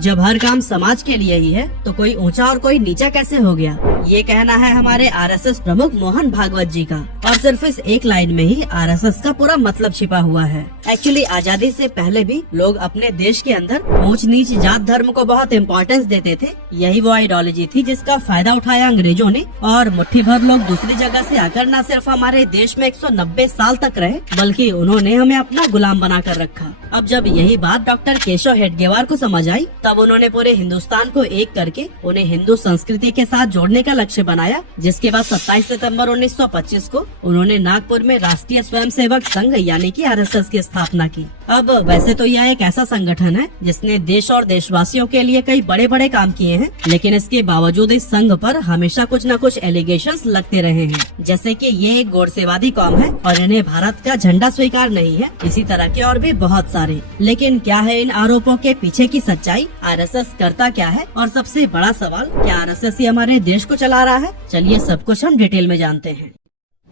जब हर काम समाज के लिए ही है तो कोई ऊंचा और कोई नीचा कैसे हो गया, ये कहना है हमारे आरएसएस प्रमुख मोहन भागवत जी का। और सिर्फ इस एक लाइन में ही आरएसएस का पूरा मतलब छिपा हुआ है। एक्चुअली आजादी से पहले भी लोग अपने देश के अंदर ऊंच नीच जात धर्म को बहुत इम्पोर्टेंस देते थे। यही वो आइडियोलॉजी थी जिसका फायदा उठाया अंग्रेजों ने, और मुट्ठी भर लोग दूसरी जगह से आकर न सिर्फ हमारे देश में 190 साल तक रहे, बल्कि उन्होंने हमें अपना गुलाम बना कर रखा। अब जब यही बात डॉक्टर केशव हेडगेवार को समझ आई, तब उन्होंने पूरे हिंदुस्तान को एक करके उन्हें हिंदू संस्कृति के साथ जोड़ने का लक्ष्य बनाया। जिसके बाद 27 सितंबर 1925 को उन्होंने नागपुर में राष्ट्रीय स्वयंसेवक संघ यानी कि आरएसएस की स्थापना की। अब वैसे तो यह एक ऐसा संगठन है जिसने देश और देशवासियों के लिए कई बड़े बड़े काम किए हैं, लेकिन इसके बावजूद इस संघ पर हमेशा कुछ न कुछ एलिगेशंस लगते रहे हैं, जैसे कि ये एक गोडसेवादी कौम है और इन्हें भारत का झंडा स्वीकार नहीं है। इसी तरह के और भी बहुत सारे। लेकिन क्या है इन आरोपों के पीछे की सच्चाई? आरएसएस करता क्या है? और सबसे बड़ा सवाल, क्या आरएसएस ही हमारे देश को चला रहा है? चलिए सब कुछ हम डिटेल में जानते हैं।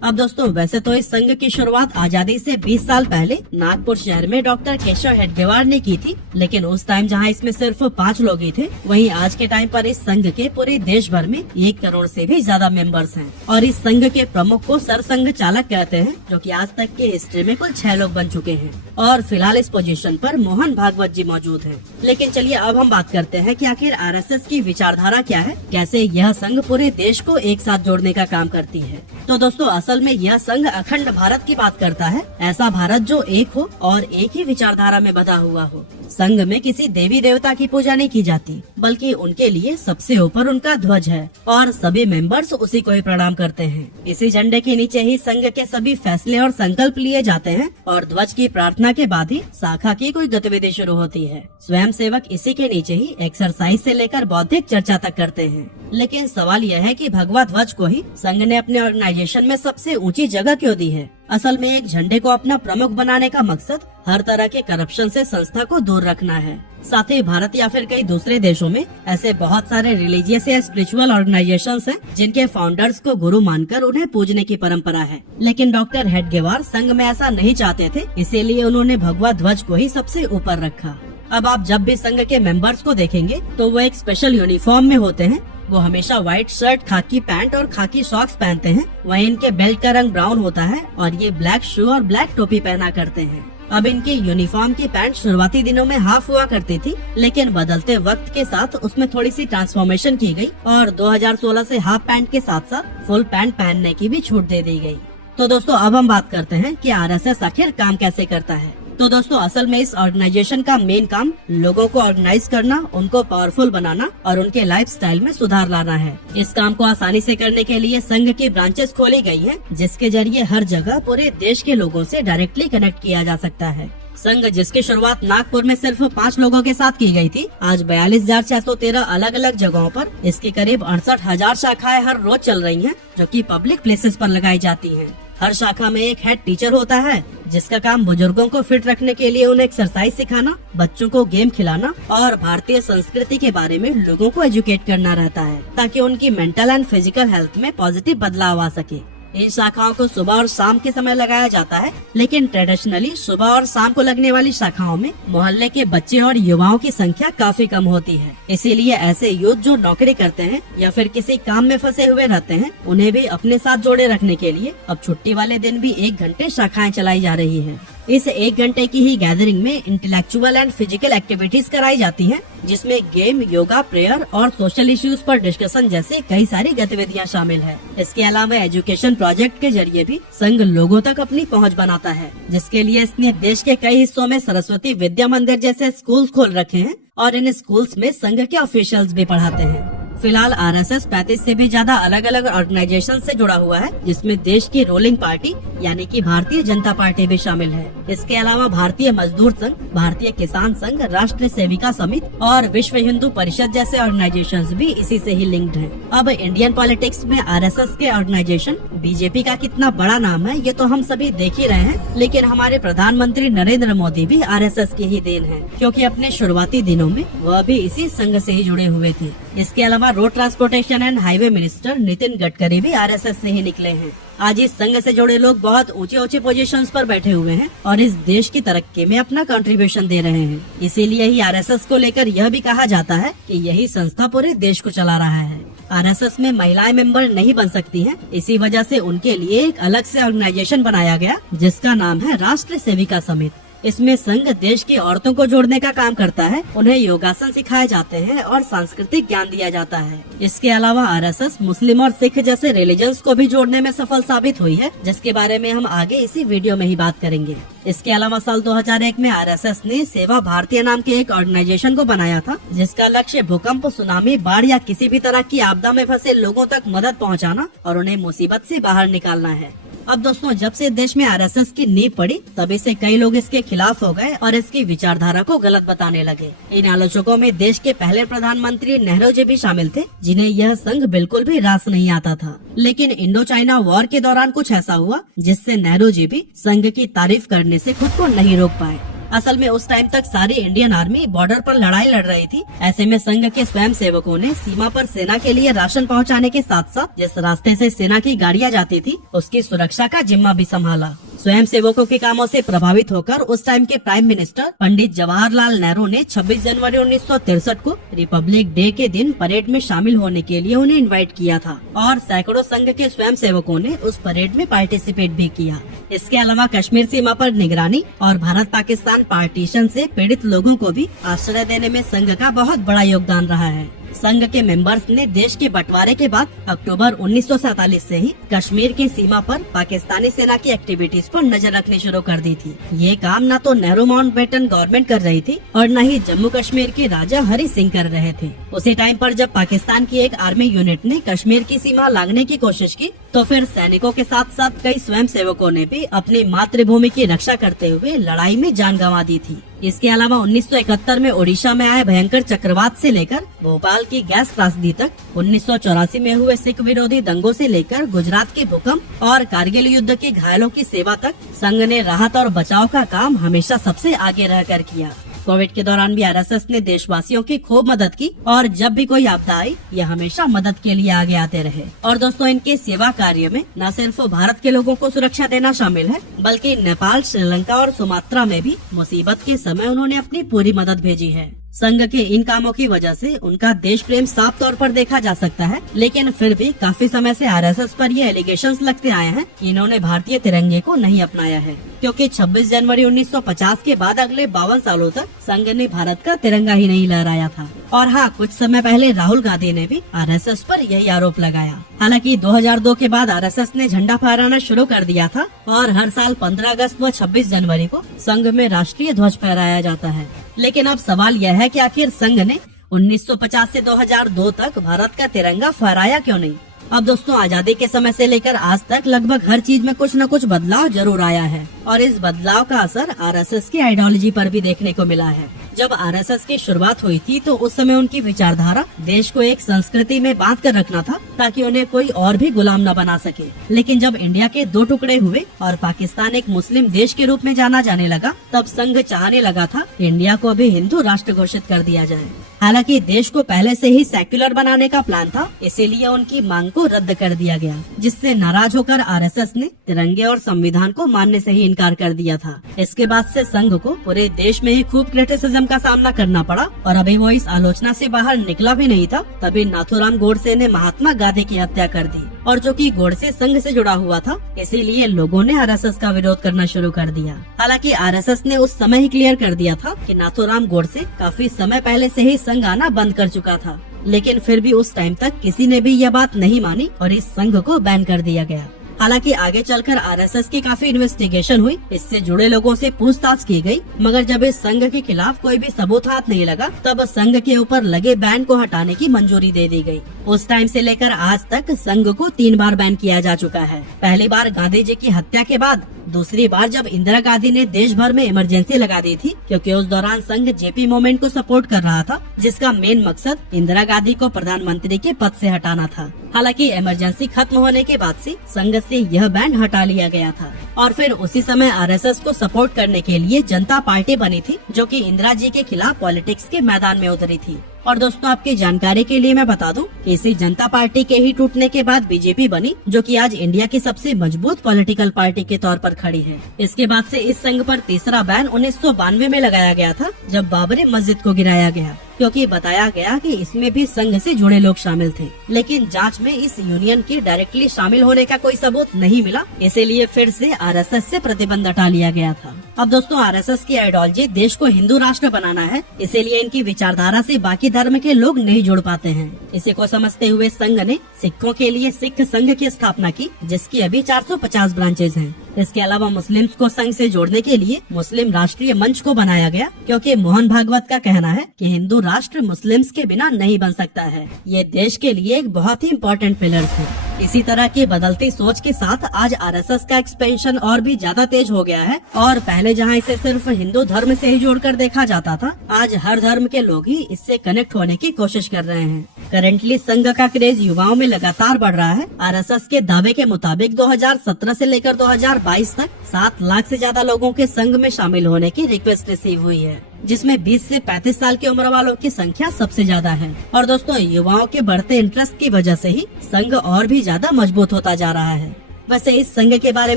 अब दोस्तों, वैसे तो इस संघ की शुरुआत आजादी से 20 साल पहले नागपुर शहर में डॉक्टर केशव हेडगेवार ने की थी, लेकिन उस टाइम जहां इसमें सिर्फ 5 लोग ही थे, वहीं आज के टाइम पर इस संघ के पूरे देश भर में 1 करोड़ से भी ज्यादा मेंबर्स हैं। और इस संघ के प्रमुख को सरसंघ चालक कहते हैं, जो कि आज तक की हिस्ट्री में कुल 6 लोग बन चुके हैं। और फिलहाल इस पोजीशन पर मोहन भागवत जी मौजूद हैं। लेकिन चलिए अब हम बात करते हैं कि आखिर आरएसएस की विचारधारा क्या है, कैसे यह संघ पूरे देश को एक साथ जोड़ने का काम करती है। तो दोस्तों, असल में यह संघ अखंड भारत की बात करता है, ऐसा भारत जो एक हो और एक ही विचारधारा में बंधा हुआ हो। संघ में किसी देवी देवता की पूजा नहीं की जाती, बल्कि उनके लिए सबसे ऊपर उनका ध्वज है और सभी मेंबर्स उसी को ही प्रणाम करते हैं। इसी झंडे के नीचे ही संघ के सभी फैसले और संकल्प लिए जाते हैं और ध्वज की प्रार्थना के बाद ही शाखा की कोई गतिविधि शुरू होती है। स्वयं सेवक इसी के नीचे ही एक्सरसाइज से लेकर बौद्धिक चर्चा तक करते हैं। लेकिन सवाल यह है कि भगवा ध्वज को ही संघ ने अपने ऑर्गेनाइजेशन में सबसे ऊंची जगह क्यों दी है? असल में एक झंडे को अपना प्रमुख बनाने का मकसद हर तरह के करप्शन से संस्था को दूर रखना है। साथ ही भारत या फिर कई दूसरे देशों में ऐसे बहुत सारे रिलीजियस या स्पिरिचुअल ऑर्गेनाइजेशंस हैं, जिनके फाउंडर्स को गुरु मानकर उन्हें पूजने की परंपरा है। लेकिन डॉक्टर हेडगेवार संघ में ऐसा नहीं चाहते थे, इसीलिए उन्होंने भगवा ध्वज को ही सबसे ऊपर रखा। अब आप जब भी संघ के मेंबर्स को देखेंगे तो वो एक स्पेशल यूनिफॉर्म में होते हैं। वो हमेशा व्हाइट शर्ट, खाकी पैंट और खाकी सॉक्स पहनते हैं। वहीं इनके बेल्ट का रंग ब्राउन होता है और ये ब्लैक शू और ब्लैक टोपी पहना करते हैं। अब इनकी यूनिफॉर्म की पैंट शुरुआती दिनों में हाफ हुआ करती थी, लेकिन बदलते वक्त के साथ उसमें थोड़ी सी ट्रांसफॉर्मेशन की गई और 2016 से हाफ पैंट के साथ साथ फुल पैंट पहनने की भी छूट दे दी गई। तो दोस्तों, अब हम बात करते हैं कि आरएसएस आखिर काम कैसे करता है। तो दोस्तों, असल में इस ऑर्गेनाइजेशन का मेन काम लोगों को ऑर्गेनाइज करना, उनको पावरफुल बनाना और उनके लाइफस्टाइल में सुधार लाना है। इस काम को आसानी से करने के लिए संघ की ब्रांचेस खोली गई हैं, जिसके जरिए हर जगह पूरे देश के लोगों से डायरेक्टली कनेक्ट किया जा सकता है। संघ, जिसकी शुरुआत नागपुर में सिर्फ 5 लोगों के साथ की गई थी, आज 42,613 अलग अलग जगहों पर इसकी करीब 68,000 शाखाएं हर रोज चल रही हैं, जो कि पब्लिक प्लेसेस पर लगाई जाती हैं। हर शाखा में एक हेड टीचर होता है, जिसका काम बुजुर्गों को फिट रखने के लिए उन्हें एक्सरसाइज सिखाना, बच्चों को गेम खिलाना और भारतीय संस्कृति के बारे में लोगों को एजुकेट करना रहता है, ताकि उनकी मेंटल एंड फिजिकल हेल्थ में पॉजिटिव बदलाव आ सके। इन शाखाओं को सुबह और शाम के समय लगाया जाता है, लेकिन ट्रेडिशनली सुबह और शाम को लगने वाली शाखाओं में मोहल्ले के बच्चे और युवाओं की संख्या काफी कम होती है। इसीलिए ऐसे यूथ जो नौकरी करते हैं या फिर किसी काम में फंसे हुए रहते हैं, उन्हें भी अपने साथ जोड़े रखने के लिए अब छुट्टी वाले दिन भी 1 घंटे शाखाएं चलाई जा रही है। इस 1 घंटे की ही गैदरिंग में इंटेलेक्चुअल एंड फिजिकल एक्टिविटीज कराई जाती हैं, जिसमें गेम, योगा, प्रेयर और सोशल इश्यूज पर डिस्कशन जैसे कई सारी गतिविधियां शामिल है। इसके अलावा एजुकेशन प्रोजेक्ट के जरिए भी संघ लोगों तक अपनी पहुंच बनाता है, जिसके लिए इसने देश के कई हिस्सों में सरस्वती विद्या मंदिर जैसे स्कूल खोल रखे हैं और इन स्कूल्स में संघ के ऑफिशियल्स भी पढ़ाते हैं। फिलहाल आरएसएस 35 से भी ज्यादा अलग अलग ऑर्गेनाइजेशन से जुड़ा हुआ है, जिसमें देश की रूलिंग पार्टी यानी कि भारतीय जनता पार्टी भी शामिल है। इसके अलावा भारतीय मजदूर संघ, भारतीय किसान संघ, राष्ट्रीय सेविका समिति और विश्व हिंदू परिषद जैसे ऑर्गेनाइजेशंस भी इसी से ही लिंक्ड हैं। अब इंडियन पॉलिटिक्स में आरएसएस के ऑर्गेनाइजेशन बीजेपी का कितना बड़ा नाम है, ये तो हम सभी देख ही रहे हैं, लेकिन हमारे प्रधानमंत्री नरेंद्र मोदी भी आरएसएस की ही देन है, क्योंकि अपने शुरुआती दिनों में वह भी इसी संघ से ही जुड़े हुए थे। इसके अलावा अलावा road transportation and highway minister Nitin Gadkari भी आरएसएस से ही निकले हैं। आज इस संघ से जुड़े लोग बहुत ऊंचे ऊंचे पोजीशंस पर बैठे हुए हैं और इस देश की तरक्की में अपना कंट्रीब्यूशन दे रहे हैं। इसीलिए ही आरएसएस को लेकर यह भी कहा जाता है कि यही संस्था पूरे देश को चला रहा है। आरएसएस में महिलाएं मेंबर नहीं बन सकती हैं, इसी वजह से उनके लिए एक अलग से ऑर्गेनाइजेशन बनाया गया जिसका नाम है राष्ट्र सेविका समिति। इसमें संघ देश की औरतों को जोड़ने का काम करता है, उन्हें योगासन सिखाए जाते हैं और सांस्कृतिक ज्ञान दिया जाता है। इसके अलावा आरएसएस मुस्लिम और सिख जैसे रिलीजन्स को भी जोड़ने में सफल साबित हुई है, जिसके बारे में हम आगे इसी वीडियो में ही बात करेंगे। इसके अलावा साल 2001 में आरएसएस ने सेवा भारतीय नाम के एक ऑर्गेनाइजेशन को बनाया था, जिसका लक्ष्य भूकंप, सुनामी, बाढ़ या किसी भी तरह की आपदा में फंसे लोगों तक मदद पहुंचाना और उन्हें मुसीबत से बाहर निकालना है। अब दोस्तों, जब से देश में आरएसएस की नींव पड़ी तभी से कई लोग इसके खिलाफ हो गए और इसकी विचारधारा को गलत बताने लगे। इन आलोचकों में देश के पहले प्रधानमंत्री नेहरू जी भी शामिल थे, जिन्हें यह संघ बिल्कुल भी रास नहीं आता था। लेकिन इंडो चाइना वॉर के दौरान कुछ ऐसा हुआ जिससे नेहरू जी भी संघ की तारीफ करने से खुद को नहीं रोक पाए। असल में उस टाइम तक सारी इंडियन आर्मी बॉर्डर पर लड़ाई लड़ रही थी। ऐसे में संघ के स्वयं सेवकों ने सीमा पर सेना के लिए राशन पहुंचाने के साथ साथ जिस रास्ते से सेना की गाड़ियां जाती थी उसकी सुरक्षा का जिम्मा भी संभाला। स्वयं सेवकों के कामों से प्रभावित होकर उस टाइम के प्राइम मिनिस्टर पंडित जवाहरलाल नेहरू ने 26 जनवरी 1963 को रिपब्लिक डे के दिन परेड में शामिल होने के लिए उन्हें इनवाइट किया था और सैकड़ों संघ के स्वयं सेवकों ने उस परेड में पार्टिसिपेट भी किया। इसके अलावा कश्मीर सीमा पर निगरानी और भारत पाकिस्तान पार्टीशन से पीड़ित लोगों को भी आश्रय देने में संघ का बहुत बड़ा योगदान रहा है। संघ के मेंबर्स ने देश के बंटवारे के बाद अक्टूबर 1947 से ही कश्मीर की सीमा पर पाकिस्तानी सेना की एक्टिविटीज पर नजर रखनी शुरू कर दी थी। ये काम न तो नेहरू माउंटबेटन गवर्नमेंट कर रही थी और न ही जम्मू कश्मीर के राजा हरि सिंह कर रहे थे। उसी टाइम पर जब पाकिस्तान की एक आर्मी यूनिट ने कश्मीर की सीमा लांघने की कोशिश की तो फिर सैनिकों के साथ साथ कई स्वयं सेवकों ने भी अपनी मातृभूमि की रक्षा करते हुए लड़ाई में जान गंवा दी थी। इसके अलावा 1971 में ओडिशा में आए भयंकर चक्रवात से लेकर भोपाल की गैस त्रासदी तक, 1984 में हुए सिख विरोधी दंगों से लेकर गुजरात के भूकंप और कारगिल युद्ध के घायलों की सेवा तक संघ ने राहत और बचाव का काम हमेशा सबसे आगे रहकर किया। कोविड के दौरान भी आरएसएस ने देशवासियों की खूब मदद की और जब भी कोई आपदा आई ये हमेशा मदद के लिए आगे आते रहे। और दोस्तों, इनके सेवा कार्य में न सिर्फ भारत के लोगों को सुरक्षा देना शामिल है, बल्कि नेपाल, श्रीलंका और सुमात्रा में भी मुसीबत के समय उन्होंने अपनी पूरी मदद भेजी है। संघ के इन कामों की वजह से उनका देश प्रेम साफ तौर पर देखा जा सकता है, लेकिन फिर भी काफी समय से आरएसएस पर ये एलिगेशंस लगते आए हैं कि इन्होंने भारतीय तिरंगे को नहीं अपनाया है, क्योंकि 26 जनवरी 1950 के बाद अगले 52 सालों तक संघ ने भारत का तिरंगा ही नहीं लहराया था। और हाँ, कुछ समय पहले राहुल गांधी ने भी आरएसएस पर यही आरोप लगाया। हालांकि 2002 के बाद आरएसएस ने झंडा फहराना शुरू कर दिया था और हर साल 15 अगस्त व 26 जनवरी को संघ में राष्ट्रीय ध्वज फहराया जाता है। लेकिन अब सवाल यह है कि आखिर संघ ने 1950 से 2002 तक भारत का तिरंगा फहराया क्यों नहीं? अब दोस्तों, आजादी के समय से लेकर आज तक लगभग हर चीज में कुछ न कुछ बदलाव जरूर आया है और इस बदलाव का असर आरएसएस की आइडियोलॉजी पर भी देखने को मिला है। जब आरएसएस की शुरुआत हुई थी तो उस समय उनकी विचारधारा देश को एक संस्कृति में बांध कर रखना था ताकि उन्हें कोई और भी गुलाम न बना सके। लेकिन जब इंडिया के 2 टुकड़े हुए और पाकिस्तान एक मुस्लिम देश के रूप में जाना जाने लगा, तब संघ चाहने लगा था इंडिया को अभी हिंदू राष्ट्र घोषित कर दिया जाए। हालांकि देश को पहले से ही सेक्युलर बनाने का प्लान था, इसीलिए उनकी मांग को रद्द कर दिया गया, जिससे नाराज होकर आरएसएस ने तिरंगे और संविधान को मानने से ही इनकार कर दिया था। इसके बाद से संघ को पूरे देश में ही खूब क्रिटिसिज्म का सामना करना पड़ा और अभी वो इस आलोचना से बाहर निकला भी नहीं था, तभी नाथूराम गोडसे ने महात्मा गांधी की हत्या कर दी। और जो कि गोडसे संघ से जुड़ा हुआ था, इसीलिए लोगों ने आरएसएस का विरोध करना शुरू कर दिया। हालांकि आरएसएस ने उस समय ही क्लियर कर दिया था कि नाथूराम गोडसे काफी समय पहले से ही संघ आना बंद कर चुका था, लेकिन फिर भी उस टाइम तक किसी ने भी यह बात नहीं मानी और इस संघ को बैन कर दिया गया। हालांकि आगे चलकर आरएसएस की काफी इन्वेस्टिगेशन हुई, इससे जुड़े लोगों से पूछताछ की गई, मगर जब इस संघ के खिलाफ कोई भी सबूत हाथ नहीं लगा, तब संघ के ऊपर लगे बैन को हटाने की मंजूरी दे दी गई। उस टाइम से लेकर आज तक संघ को 3 बार बैन किया जा चुका है। पहली बार गांधी जी की हत्या के बाद, दूसरी बार जब इंदिरा गांधी ने देश भर में इमरजेंसी लगा दी थी, क्योंकि उस दौरान संघ जेपी मूवमेंट को सपोर्ट कर रहा था, जिसका मेन मकसद इंदिरा गांधी को प्रधानमंत्री के पद से हटाना था। हालांकि इमरजेंसी खत्म होने के बाद से संघ से यह बैन हटा लिया गया था और फिर उसी समय आरएसएस को सपोर्ट करने के लिए जनता पार्टी बनी थी, जो कि इंदिरा जी के खिलाफ पॉलिटिक्स के मैदान में उतरी थी। और दोस्तों आपकी जानकारी के लिए मैं बता दूं कि इसी जनता पार्टी के ही टूटने के बाद बीजेपी बनी, जो कि आज इंडिया की सबसे मजबूत पॉलिटिकल पार्टी के तौर पर खड़ी है। इसके बाद से इस संघ पर तीसरा बैन 1992 में लगाया गया था, जब बाबरी मस्जिद को गिराया गया, क्योंकि बताया गया कि इसमें भी संघ से जुड़े लोग शामिल थे। लेकिन जांच में इस यूनियन के डायरेक्टली शामिल होने का कोई सबूत नहीं मिला, इसीलिए फिर से आरएसएस से प्रतिबंध हटा लिया गया था। अब दोस्तों आरएसएस की आइडियोलॉजी देश को हिंदू राष्ट्र बनाना है, इसीलिए इनकी विचारधारा से बाकी धर्म के लोग नहीं जुड़ पाते हैं। इसी को समझते हुए संघ ने सिखों के लिए सिख संघ की स्थापना की, जिसकी अभी 450 ब्रांचेज हैं। इसके अलावा मुस्लिम्स को संघ से जोड़ने के लिए मुस्लिम राष्ट्रीय मंच को बनाया गया, क्योंकि मोहन भागवत का कहना है कि हिंदू राष्ट्र मुस्लिम्स के बिना नहीं बन सकता है। ये देश के लिए एक बहुत ही इम्पोर्टेंट पिलर है। इसी तरह की बदलती सोच के साथ आज आरएसएस का एक्सपेंशन और भी ज्यादा तेज हो गया है, और पहले जहां इसे सिर्फ हिंदू धर्म से ही जोड़कर देखा जाता था, आज हर धर्म के लोग ही इससे कनेक्ट होने की कोशिश कर रहे हैं। करेंटली संघ का क्रेज युवाओं में लगातार बढ़ रहा है। आरएसएस के दावे के मुताबिक 2017 से लेकर 2022 तक 7 लाख से ज्यादा लोगों के संघ में शामिल होने की रिक्वेस्ट रिसीव हुई है, जिसमें 20 से 35 साल की उम्र वालों की संख्या सबसे ज्यादा है। और दोस्तों युवाओं के बढ़ते इंटरेस्ट की वजह से ही संघ और भी ज्यादा मजबूत होता जा रहा है। वैसे इस संघ के बारे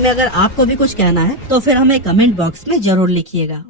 में अगर आपको भी कुछ कहना है तो फिर हमें कमेंट बॉक्स में जरूर लिखिएगा।